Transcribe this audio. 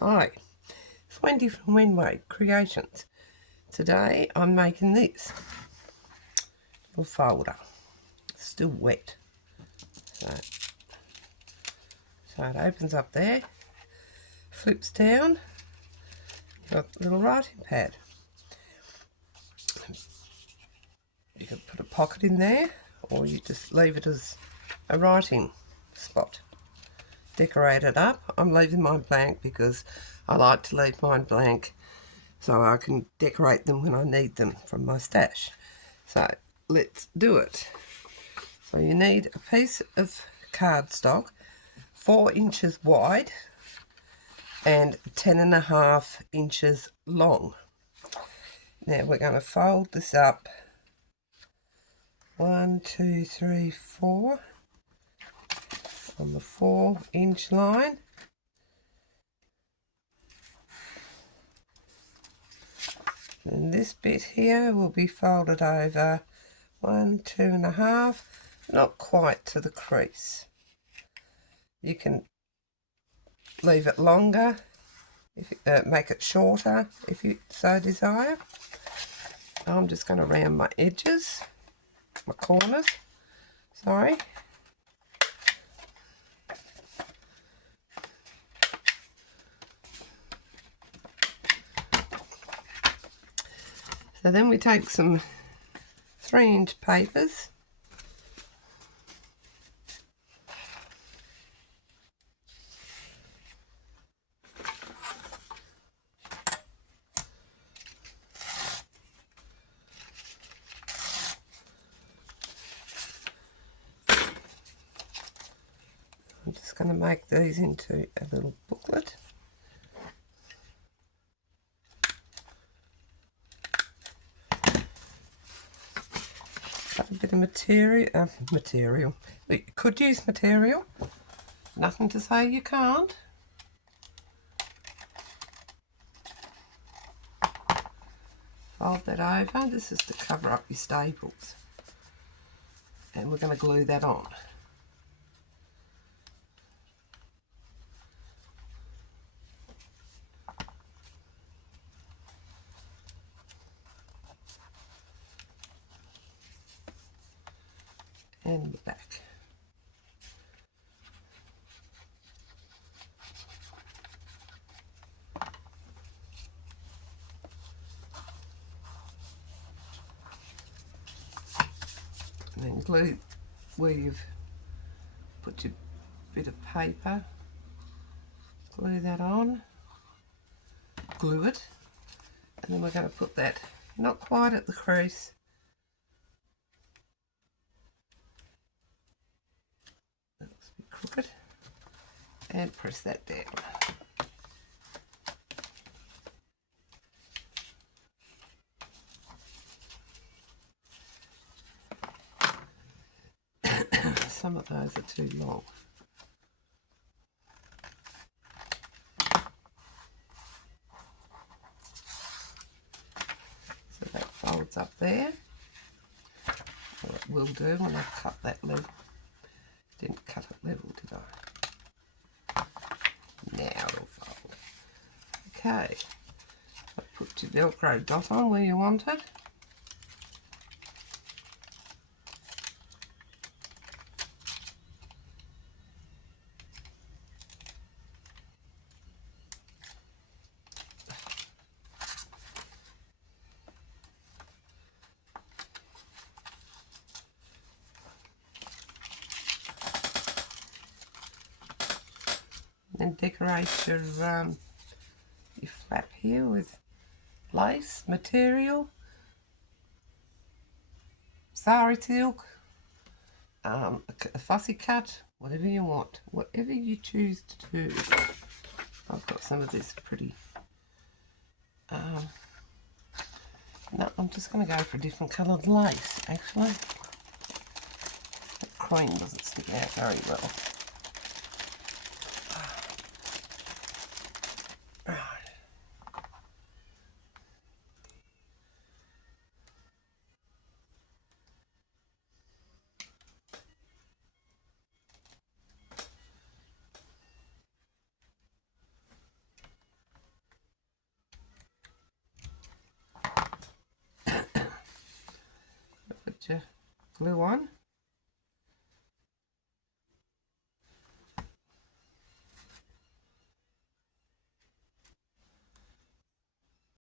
Hi, it's Wendy from Wenway Creations. Today I'm making this little folder. It's still wet. So it opens up there, flips down, got a little writing pad. You can put a pocket in there or you just leave it as a writing spot. Decorate it up. I'm leaving mine blank because I like to leave mine blank so I can decorate them when I need them from my stash. So let's do it. So you need a piece of cardstock 4 inches wide and 10.5 inches long. Now we're going to fold this up 1, 2, 3, 4 on the 4-inch line. And this bit here will be folded over 1, 2.5, not quite to the crease. You can leave it longer, if make it shorter if you so desire. I'm just going to round my edges, my corners, sorry. So then we take some 3-inch papers, I'm just going to make these into a little booklet. Got a bit of material. You could use material. Nothing to say you can't. Fold that over. This is to cover up your staples. And we're going to glue that on. And the back. And then glue where you've put your bit of paper. Glue that on. Glue it. And then we're going to put that not quite at the crease. That looks a bit crooked. And press that down. Some of those are too long. So that folds up there. Well, it will do when I cut that level. Didn't cut it level, did I? Now it'll fold. Okay. So put your Velcro dot on where you want it. Then decorate your flap here with lace, material, sari silk, a fussy cut, whatever you want, whatever you choose to do. I've got some of this pretty, no, I'm just going to go for a different coloured lace actually. That cream doesn't stick out very well. your glue on.